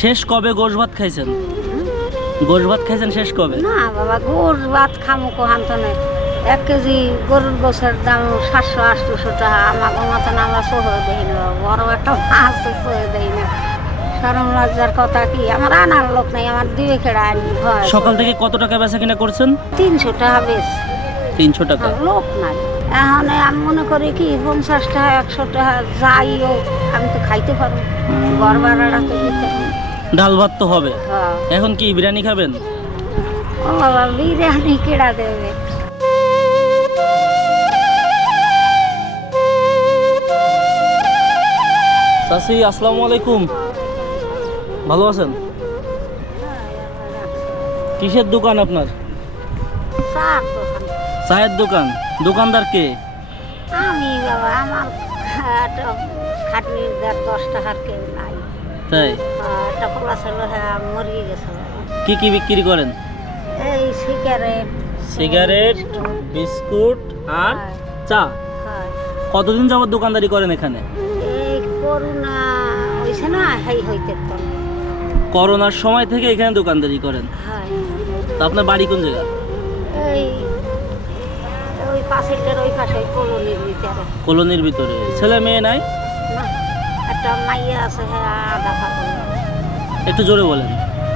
শেষ কবে গোশ ভাত খাইছেন? গোশ ভাত খাইছেন শেষ কবে? না বাবা, গোশ ভাত খামো কোহান তো নেই। 1 কেজি গরুর গোশের দাম 700-800 টাকা। আমাকে মতন আমরা সহে দেই না, বড় একটা মাছ তো সহে দেই না। শরম লজ্জার কথা কি, আমার আনার লোক নেই, আমার দিবে খেড়া আনি হয়। সকাল থেকে কত টাকা বেচা কিনা করছেন? 300 টাকা বেশ। 300 টাকা। লোক নাই এখন। আমি মনে করি কি 50 টাকা 100 টাকা যাই হোক, আমি তো খাইতে পারবো। ঘর ভাড়াটা তো দিতে হবে। ডাল ভাত তো হবে। হ্যাঁ। এখন কি বিরিয়ানি খাবেন? ও বাবা, বিরিয়ানি কেডা দেবে? চাচি আসসালামু আলাইকুম, ভালো আছেন? কিসের দোকান আপনার? চার দোকান। চায়ের দোকান। দোকানদার কে? আমি বাবা, আমার একটা খাটনির 10 টাকার কেউ নাই। তাই? একটা পোলা ছিল, হ্যাঁ মরিয়ে গেছে বাবা। কি কি বিক্রি করেন? এই সিগারেট, সিগারেট, বিস্কুট আর চা। হয়। কতদিন যাবত দোকানদারি করেন এখানে? এই করোনা হয়েছে না, হেই হইতে তো। করোনার সময় থেকে এখানে দোকানদারি করেন? হয়। তো আপনার বাড়ি কোন জায়গা? এই ওই পাশের ওই পাশে কলোনির ভিতরে। কলোনির ভিতরে? ছেলে মেয়ে নাই? না, একটা মাইয়া আছে, হ্যাঁ আধা পাগল। একটু জোরে বলেন।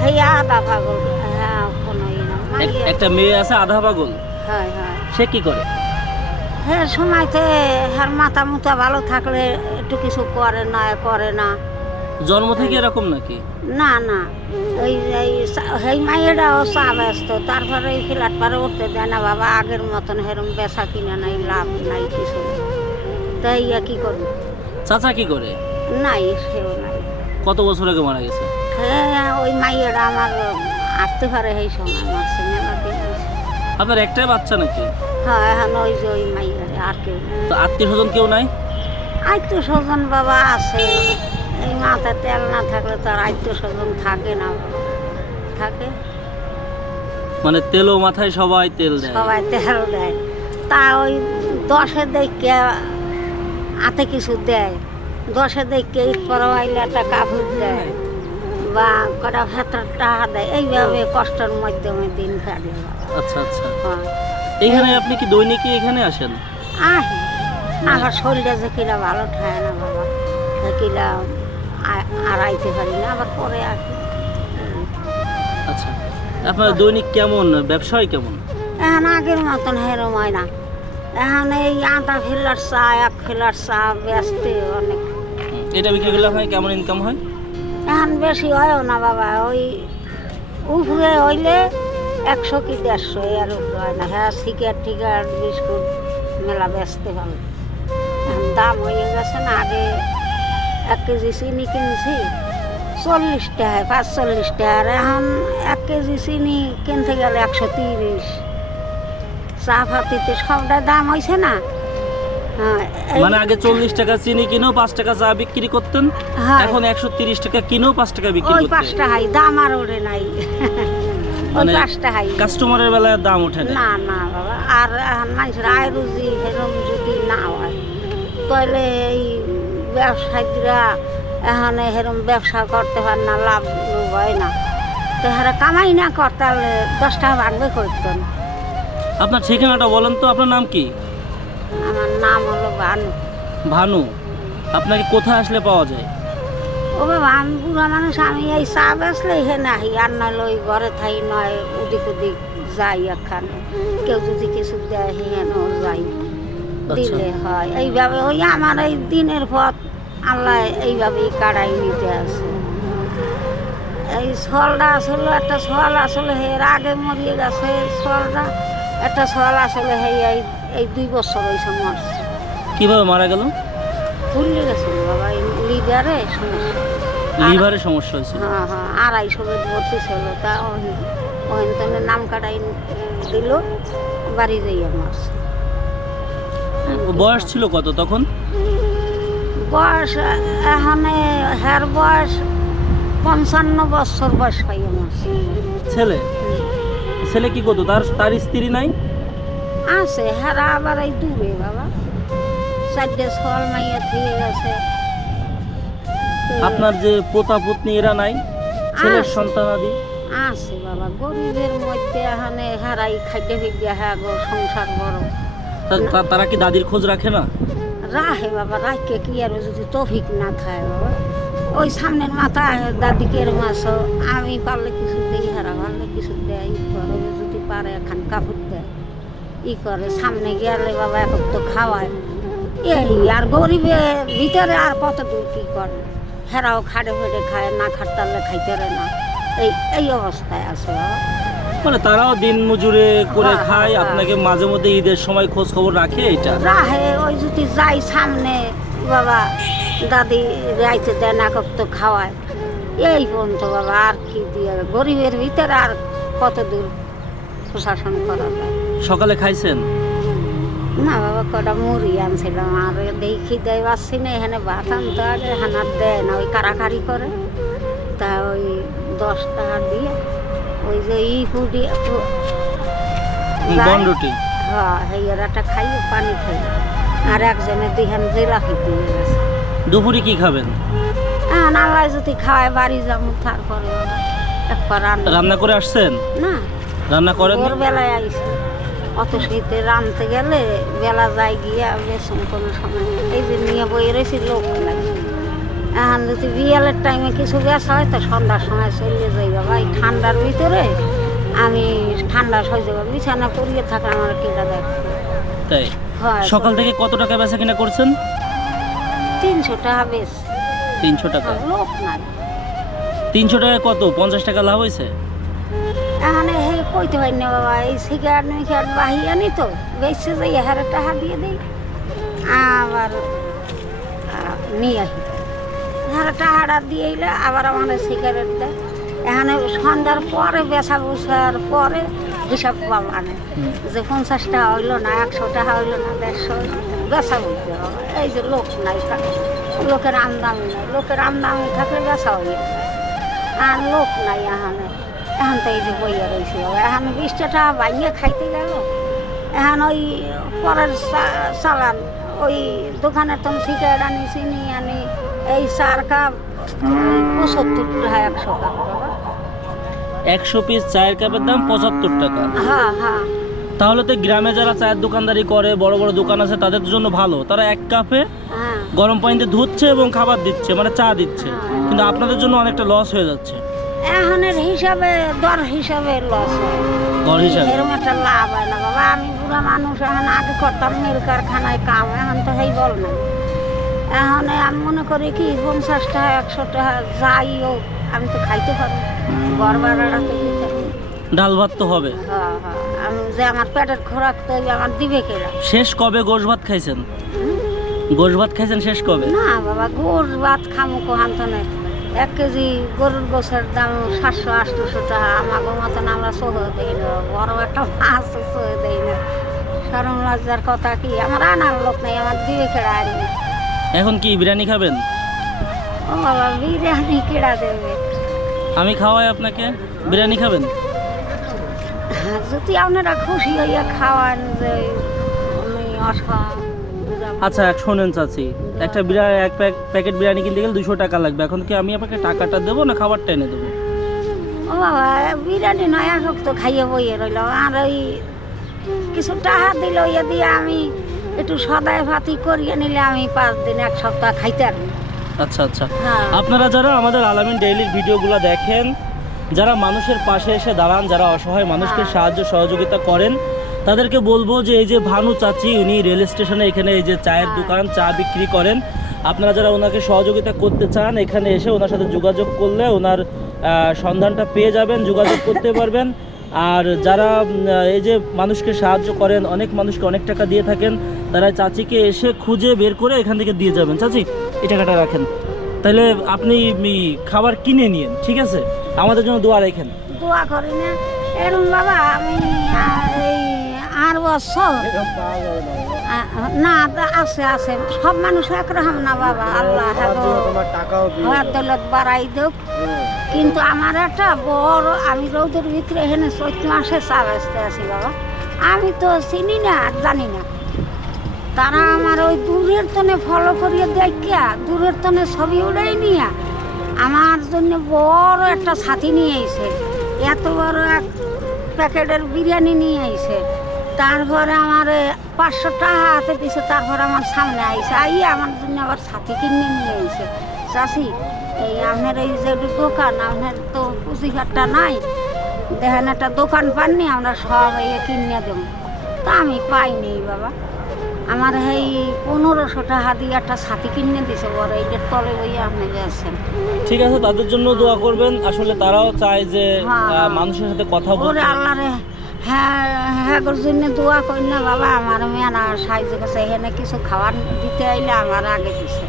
হ্যাঁ আধা পাগল, হ্যাঁ কোনো ই না মাইয়া। একটা মেয়ে আছে আধা পাগল? হয় হয়। সে কি করে? হ্যাঁ সময়তে হ্যাঁ মাথা মুথা ভালো থাকলে একটু কিছু করে না। জন্ম থেকে এরকম নাকি? না না, ওই এই মাইয়াটাও চা ব্যস্ত, তারপরে এই ফ্ল্যাট পারে উঠতে দেয় না বাবা। আগের মতন হেরম বেচা কিনা নাই, লাভ নাই কিছু। তাই কি করবো? চাচা কি করে? নাই, সেও নাই। কত বছর আগে মারা গেছে? হ্যাঁ ওই মাইয়াটা আমার আসতে পারে এই সময় মারছে মেলা দিন হয়েছে। আপনার একটাই বাচ্চা নাকি? হ্যাঁ এখন ওই যে ওই মাইয়ারে আর কেউ নেই। তো আত্মীয় স্বজন কেউ নাই? আত্মীয় স্বজন বাবা আছে, এই মাথায় তেল না থাকলে তো আর আত্মীয় স্বজন থাকে না বাবা। থাকে মানে তেলও মাথায় সবাই তেল দেয়? সবাই তেল দেয়। তা ওই 10-এ দেখে হাতে কিছু দেয়, 10-এ দেখে ঈদ পরবাইলে একটা কাপড় দেয় বা কটা ভেতর টাকা দেয়। এইভাবে কষ্টের মাধ্যমে দিন কাটে বাবা। আচ্ছা আচ্ছা। হ্যাঁ এইখানে আপনি কি দৈনিকই এখানে আসেন? আহি আমার শরীরটা যে কিনা ভালো ঠায় না বাবা, কিনা আর আইতে পারি না, আবার পরে আসি। আচ্ছা, আপনার দৈনিক কেমন, ব্যবসায় কেমন? এখন আগের মতন হেরম হয় না। এখন এই আটা ফেলার চা, 1 ফেলার চা বেচতে অনেক। এটা বিক্রি করলে আপনার কেমন ইনকাম হয়? এখন বেশি হয়ও না বাবা, ওই উপরে হইলে 100 কি 150, এর উপরে হয় না। হ্যাঁ সিগারেট টিকার বিস্কুট মেলা বেচতে পারো। এখন দাম হয়ে গেছে না। আগে 1 কেজি চিনি কিনছি 40 টাকায়, 45 টাকা। আর এখন 1 কেজি চিনি কিনতে গেলে 130। চা পাতিতে সবটাই দাম হয়েছে না। হ্যাঁ মানে আগে 40 টাকা চিনি কিনেও 5 টাকা চা বিক্রি করতেন, হ্যাঁ। এখন 130 টাকা কিনেও 5 টাকা বিক্রি ওই করতেন। 5 টাকাই দাম, আর ওঠে নাই। ওই মানে 5 টাকাই। কাস্টমারের বেলায় দাম ওঠে না? না না বাবা, আর এখন মানুষের আয় রুজি সেরকম যদি না হয় তাহলে এই ব্যবসায়ীরা এখন এরকম ব্যবসা করতে পারে না, লাভ হয় না। তো এরা কামাই না করতে হলে 10 টাকা ভাগবে করতেন। আপনার ঠিকানাটা বলেন তো, আপনার নাম কি? আমার নাম হলো ভানু। ভানু। আপনাকে কোথায় আসলে পাওয়া যায়? ও বাবা, আমি বুড়া মানুষ, আমি এই চা বেচলে এখানে আহি, আর নইলে ওই ঘরে থাই নয় ওদিক ওদিক যাই এখানে। কেউ যদি কিছু দেয় হেঁনেও যাই, দিলে হয়। এইভাবে ওই আমার এই দিনের পথ আল্লাহ এইভাবেই কাটাই নিতে আছে। এই ছলটা আসলে, একটা ছল আসলে এর আগে মরিয়ে গেছে ছলটা। একটা ছল আসলে এই 2 বছর হয়েছে মরছে। কিভাবে মারা গেল? ফুলে গেছিল বাবা, এই লিভারে সমস্যা। লিভারের সমস্যা হয়েছিল? হ্যাঁ হ্যাঁ, 250 বেড ভর্তি ছিল। তা ওখানে নাম কাটাই দিল, বাড়ি যাইয়া মারছে। বয়স ছিল কত তখন? বয়স এখন হ্যার বয়স 55 বছর বয়স হয়ে মারছে। ছেলে? ছেলে কি করতো? তার স্ত্রী নাই? আছে, হেরা আবার এই দূরে বাবা। 4টে ছল মাইয়া দিয়ে গেছে। আপনার যে পোতা পত্নী এরা নাই, ছেলের আছে। সন্তানাদি? আছে বাবা, গরিবের মধ্যে এখানে হারাই খাইতে ফিরবে, হ্যাঁ গো সংসার বড়। তারা কি দাদির খোঁজ রাখে না? রাহে বাবা, রাখকে কি আর যদি তৌফিক না খায় বাবা, ওই সামনের মাথায় দাদিকে মাছ আমি পারলে কিছু দিই, হারা পারলে কিছু দেয়, ই করে যদি পারে এখন কাপড় দেয়, ই করে সামনে গেলে বাবা এখন তো খাওয়ায়। এই আর গরিবের ভিতরে আর কত দূর কি করে, হেরাও খাটে ফেটে খায়, না খাটতালে খাইতে পারে না, এই অবস্থায় আছে বাবা। মানে তারাও দিন মজুরে করে হ্যাঁ, খায়, হ্যাঁ। আপনাকে মাঝে মধ্যে ঈদের সময় খোঁজ খবর রাখে এটা? রাহে ওই যদি যাই সামনে বাবা, দাদি রাইতে দেয় না তো খাওয়ায়, এই পর্যন্ত বাবা। আর কি দিয়ে গরিবের ভিতরে আর কত দূর প্রশাসন করা যায়। সকালে খাইছেন? না বাবা, কটা মুড়ি আনছিলাম, আর দেখি দেয় পাচ্ছি না, এখানে ভাত আনতে আগে হানার দেয় না, ওই কারাকারি করে, তা ওই 10 টাকা দিয়ে ওই যে ফুটি বনরুটি? হ্যাঁ, হেয়ারাটা খাইয়ে পানি খাই, আর একজনে 2 হান জিলাপি দিয়ে গেছে। দুপুরে কি খাবেন? হ্যাঁ, আল্লাহ যদি খাওয়ায় বাড়ি যাবো, তারপরে একবার রান্না করে আসছেন? না, রান্না করেন? ভোরবেলায় আইসি, অত শীতে রানতে গেলে বেলা যায় গিয়া বেসম কোনো সময় এই যে নিয়ে বই রয়েছি, লোক লাগে। এখন যদি বিয়ালের টাইমে কিছু বেসা হয় তো সন্ধ্যার সময় চলে যাই বাবা। এই ঠান্ডার ভিতরে আমি ঠান্ডা সহ্য করবো, বিছানা করিয়ে থাকলে আমার কিটা দেখতে তাই? হয়। সকাল থেকে কত টাকা বেচা কিনা করছেন? 300 টাকা বেশ। 300 টাকা? লোক নাই। 300 টাকা কত? 50 টাকা লাভ হয়েছে? এখানে হে কইতে পারি না বাবা, এই সিগারেট মিগারেট বাহিয়ে আনি তো বেশি যাই, হারে টাকা দিয়ে দিই, আবার নিয়ে আসি, হারে টাকাটা দিয়ে এলে আবার আমার সিগারেট দেয়। এখানে সন্ধ্যার পরে বেচা বসার পরে হিসাব পাবো আনে যে 50 টাকা হইলো না, 100 টাকা হইলো না, 150 বেচা বলতে হবে। এই যে লোক নাই, লোকের আমদামি নাই, লোকের আমদামি থাকলে বেচা হয়ে যায়, আর লোক নাই এখানে। এখন তো এই যে বইয়া রয়েছে, এখন 20 টাকা ভাঙিয়ে খাইতে গেল। এখন ওই পরের চালান ওই দোকানের তো সিগারেট আনি, চিনি আনি, এই 4 কাপ 75 টাকা, 100 কাপ বাবা। 100 পিস চায়ের কাপের দাম 75 টাকা? হ্যাঁ হ্যাঁ। তাহলে তো গ্রামে যারা চায়ের দোকানদারি করে, বড় বড় দোকান আছে, তাদের জন্য ভালো। তারা 1 কাপে হ্যাঁ গরম পানিতে ধুচ্ছে এবং খাবার দিচ্ছে, মানে চা দিচ্ছে। কিন্তু আপনাদের জন্য অনেকটা লস হয়ে যাচ্ছে। এখনের হিসাবে দর হিসাবে লস হয়, দর হিসাবে? এরকম একটা লাভ হয় না বাবা। আমি বুড়া মানুষ, এখন আগে করতাম মিল কারখানায় কাম, এখন তো হেই বল নাই। এখন আমি মনে করি কি 50 টাকা 100 টাকা যাই হোক আমি তো খাইতে পারবো, ঘর ভাড়াটা তো দিতে হবে। ডাল ভাত তো হবে। হ্যাঁ হ্যাঁ, আমি যে আমার পেটের খোরাক তো আমার দিবে কেরা। শেষ কবে গোশ ভাত খাইছেন? গোশ ভাত খাইছেন শেষ কবে? না বাবা, গোশ ভাত খামো কোহান তো নেই। 1 কেজি গরুর গোছের দাম 700-800 টাকা। আমাকে মতন আমরা সহ দেই না, বড় একটা মাছ সহ দেই না। সরম লজ্জার কথা কি, আমার আনার লোক নেই, আমার দিবে কেড়া আনি। এখন কি বিরিয়ানি খাবেন? ও বাবা, বিরিয়ানি কেড়া দেবে? আমি খাওয়াই আপনাকে, বিরিয়ানি খাবেন? যদি আপনারা খুশি হইয়া খাওয়ান যে আমি অসহায়। আচ্ছা শোনেন চাচি, একটা বিরিয়ানি, এক প্যাকেট বিরিয়ানি কিনতে গেলে 200 টাকা লাগবে। এখন কি আমি আপনাকে টাকাটা দেবো না খাবারটা এনে দেবো? ও বাবা, বিরিয়ানি নয় এক তো খাইয়ে বইয়ে রইল, আর ওই কিছু টাকা দিল, ইয়ে দিয়ে আমি একটু সদায় ভাতি করিয়ে নিলে আমি 5 দিন 1 সপ্তাহ খাইতে পারবো। আচ্ছা আচ্ছা। হ্যাঁ। আপনারা যারা আমাদের আলামিন ডেইলির ভিডিওগুলো দেখেন, যারা মানুষের পাশে এসে দাঁড়ান, যারা অসহায় মানুষকে সাহায্য সহযোগিতা করেন, তাদেরকে বলবো যে এই যে ভানু চাচি, উনি রেল স্টেশনে এখানে এই যে চায়ের দোকান, চা বিক্রি করেন। আপনারা যারা ওনাকে সহযোগিতা করতে চান, এখানে এসে ওনার সাথে যোগাযোগ করলে ওনার সন্ধানটা পেয়ে যাবেন, যোগাযোগ করতে পারবেন। আর যারা এই যে মানুষকে সাহায্য করেন, অনেক মানুষকে অনেক টাকা দিয়ে থাকেন, তারা চাচিকে এসে খুঁজে বের করে এখান থেকে দিয়ে যাবেন। চাচি এই টাকাটা রাখেন, তাহলে আপনি খাবার কিনে নিন, ঠিক আছে? আমাদের জন্য দোয়া রাখেন। দোয়া করি না এরকম বাবা, আমি এই 8 বছর না আছে আছে, সব মানুষ একরকম না বাবা। আল্লাহ দৌলত বাড়াই দেখ, কিন্তু আমার একটা বড়, আমি রৌদের ভিতরে এখানে 14 মাসে চা বেচতে আছি বাবা। আমি তো চিনি না, জানি না, তারা আমার ওই দূরের তনে ফলো করিয়ে দেখিয়া দূরের তনে ছবি উড়াই নিয়া আমার জন্য বড় একটা ছাতি নিয়ে আইছে, এত বড় এক প্যাকেটের বিরিয়ানি নিয়ে আইছে। তারপরে আমার 500 টাকা হাতে দিছে। তারপরে আমার সামনে আইছে, আইয়া আমার জন্য আবার ছাতি কিনে নিয়ে আইছে। চাষি, এই আপনার এই যে দোকান, আপনার তো পুঁজিঘাটটা নাই, দেখেন একটা দোকান পাননি, আমরা সব এই কিনে দেবো। তা আমি পাইনি বাবা, আমার এই 1500 টাকা দিয়ে একটা ছাতি কিনে দিছে বড়, এইটার তলে ওই আপনি গেছেন। ঠিক আছে, তাদের জন্য দোয়া করবেন। আসলে তারাও চায় যে হ্যাঁ। মানুষের সাথে কথা ওরে বলতে। আল্লাহ রে, হ্যাঁ হ্যাঁ জন্য দোয়া করি না বাবা, আমার মেয়ে না সাহায্য করছে, এখানে কিছু খাবার দিতে আইলে আমার আগে দিছে।